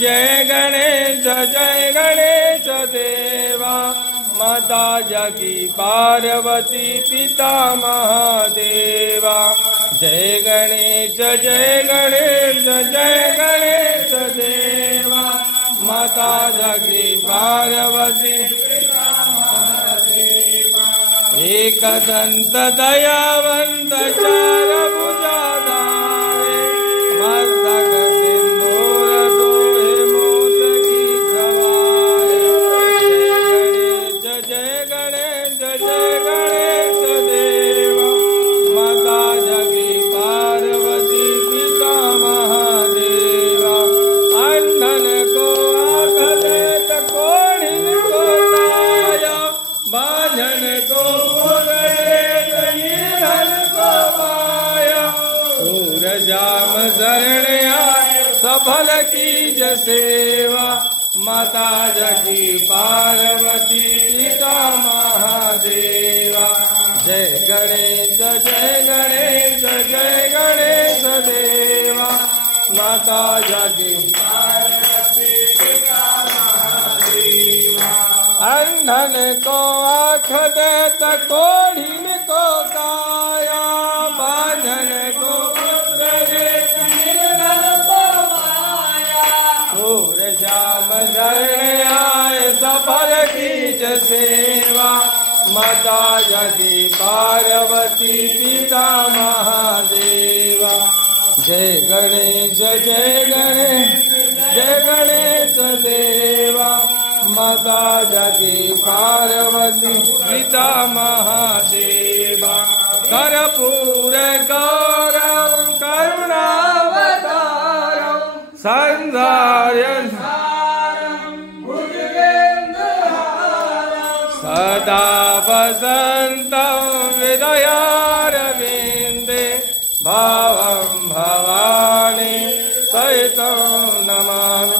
जय गणेश देवा, माता जगी पार्वती पिता महादेवा। जय गणेश देवा, माता जगी पार्वती पिता महादेवा। एकदंत दयावंत चार भुजाधारे, मस्तक सिंदूर दोहे मोदकी सवारे। जय गणेश देवा, माता जगी पार्वती पिता महादेवा। अंधन को आँख देत कोढ़िन को काया, बांझन को जाम शरण आए सफल कीज सेवा, माता जगी पार्वती पिता महादेवा। जय गणेश देवा, माता जगी पार्वती पिता महादेवा। अंधन को आँख देत कोढ़िन को काया, बांझन को श्याम शरण आए सफल कीज सेवा, माता जगी पार्वती पिता महादेवा। जय गणेश देवा, माता जगी पार्वती पिता महादेवा। कर्पूर गौरव करुणावतारम, संधार्यं सदा वसन्तं हृदयारविन्दे, भावं भवानी सहितं नमामि।